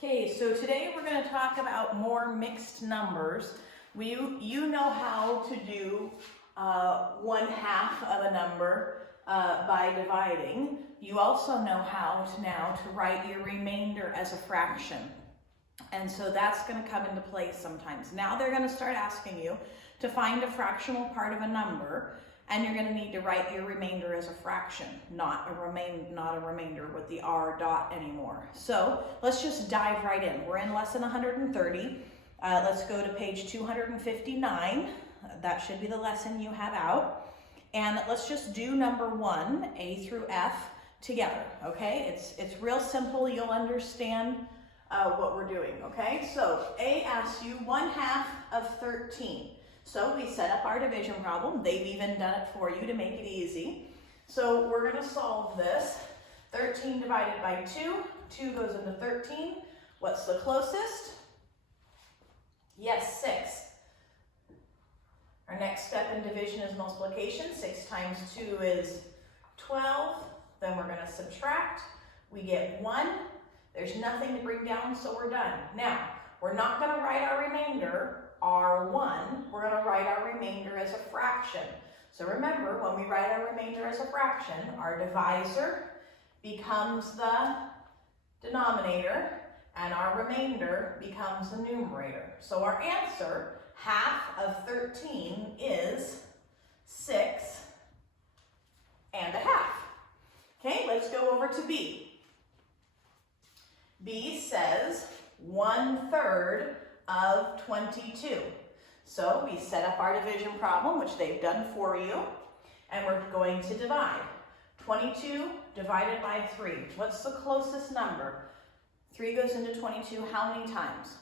Okay, so today we're going to talk about more mixed numbers. You know how to do 1/2 of a number by dividing. You also know how to now to write your remainder as a fraction. And so that's going to come into play sometimes. Now they're going to start asking you to find a fractional part of a number, and you're going to need to write your remainder as a fraction, not a remainder with the R dot anymore. So let's just dive right in. We're in lesson 130. Let's go to page 259. That should be the lesson you have out. And let's just do number 1, A through F, together, okay? It's real simple. You'll understand what we're doing, okay? So A asks you 1/2 of 13. So we set up our division problem. They've even done it for you to make it easy. So we're going to solve this. 13 divided by 2. 2 goes into 13. What's the closest? Yes, 6. Our next step in division is multiplication. 6 times 2 is 12. Then we're going to subtract. We get 1. There's nothing to bring down, so we're done. Now, we're not going to write our remainder R1, we're going to write our remainder as a fraction. So remember, when we write our remainder as a fraction, our divisor becomes the denominator and our remainder becomes the numerator. So our answer, 1/2 of 13, is 6 1/2. Okay, let's go over to B. B says 1/3 of 22. So we set up our division problem, which they've done for you, and we're going to divide. 22 divided by 3. What's the closest number? 3 goes into 22 how many times?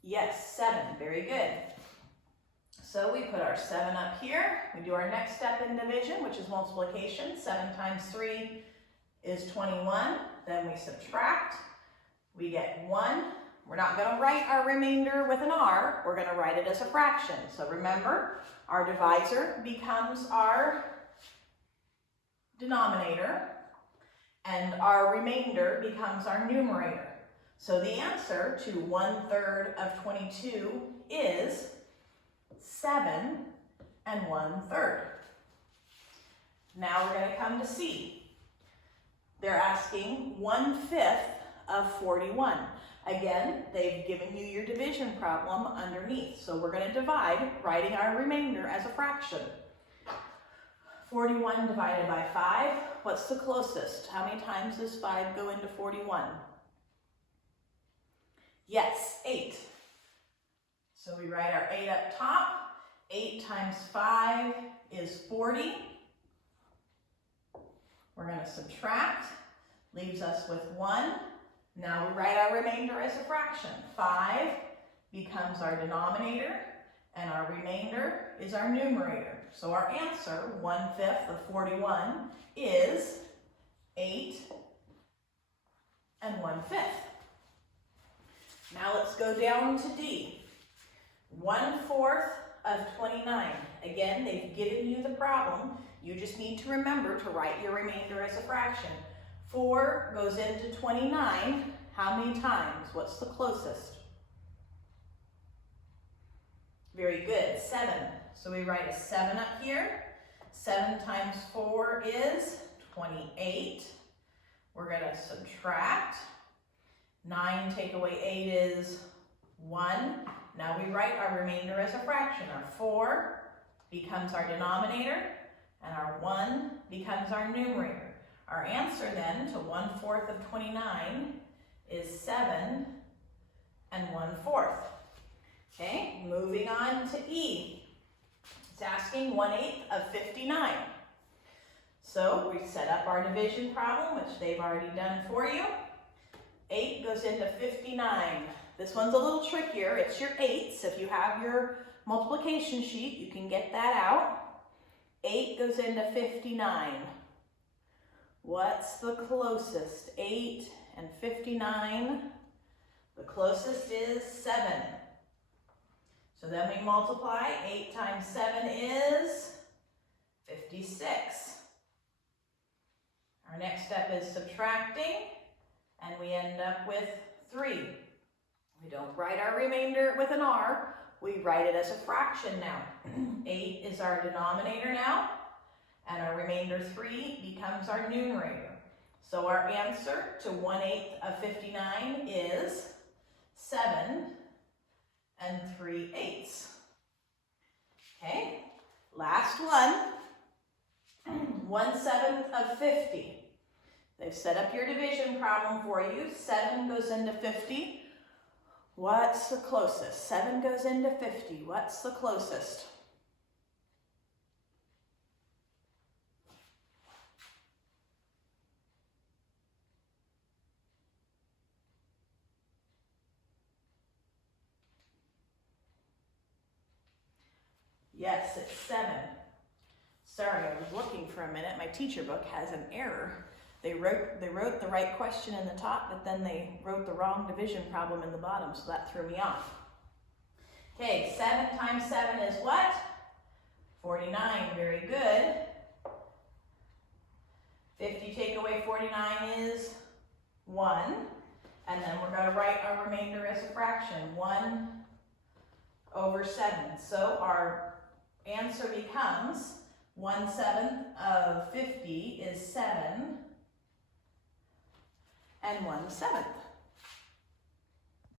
Yes, 7. Very good. So we put our 7 up here. We do our next step in division, which is multiplication. 7 times 3 is 21. Then we subtract. We get 1. We're not going to write our remainder with an R. We're going to write it as a fraction. So remember, our divisor becomes our denominator, and our remainder becomes our numerator. So the answer to 1/3 of 22 is 7 1/3. Now we're going to come to C. They're asking 1/5 of 41. Again, they've given you your division problem underneath. So we're going to divide, writing our remainder as a fraction. 41 divided by 5. What's the closest? How many times does 5 go into 41? Yes, 8. So we write our 8 up top. 8 times 5 is 40. We're going to subtract. Leaves us with 1. Now we write our remainder as a fraction. 5 becomes our denominator, and our remainder is our numerator. So our answer, 1/5 of 41, is 8 1/5. Now let's go down to D. 1/4 of 29. Again, they've given you the problem. You just need to remember to write your remainder as a fraction. 4 goes into 29. How many times? What's the closest? Very good, 7. So we write a 7 up here. 7 times 4 is 28. We're going to subtract. 9 take away 8 is 1. Now we write our remainder as a fraction. Our 4 becomes our denominator, and our 1 becomes our numerator. Our answer then to 1/4 of 29 is 7 1/4. Okay, moving on to E. It's asking 1/8 of 59. So we set up our division problem, which they've already done for you. 8 goes into 59. This one's a little trickier. It's your 8s. If you have your multiplication sheet, you can get that out. 8 goes into 59. What's the closest? 8 and 59. The closest is 7. So then we multiply. 8 times 7 is 56. Our next step is subtracting. and we end up with 3. We don't write our remainder with an R, we write it as a fraction now. 8 is our denominator now, and our remainder 3 becomes our numerator. So our answer to 1/8 of 59 is 7 3/8. Okay, last one, 1/7 of 50. They've set up your division problem for you. 7 goes into 50. What's the closest? 7 goes into 50. What's the closest? Yes, it's 7. Sorry, I was looking for a minute. My teacher book has an error. They wrote the right question in the top, but then they wrote the wrong division problem in the bottom, so that threw me off. Okay, 7 times 7 is what? 49, very good. 50 take away 49 is 1. And then we're going to write our remainder as a fraction, 1/7. So our answer becomes 1/7 of 50 is 7 1/7.